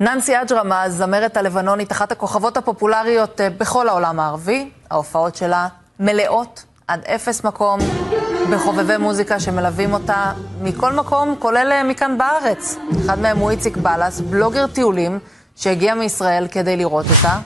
ננסי אג'רמה, זמרת הלבנונית, אחת הכוכבות הפופולריות בכל העולם הערבי. ההופעות שלה מלאות עד אפס מקום, בחובבי מוזיקה שמלווים אותה מכל מקום, כולל מכאן בארץ. אחד מהם הוא איציק בלס, בלוגר טיולים שהגיע מישראל כדי לראות אותה.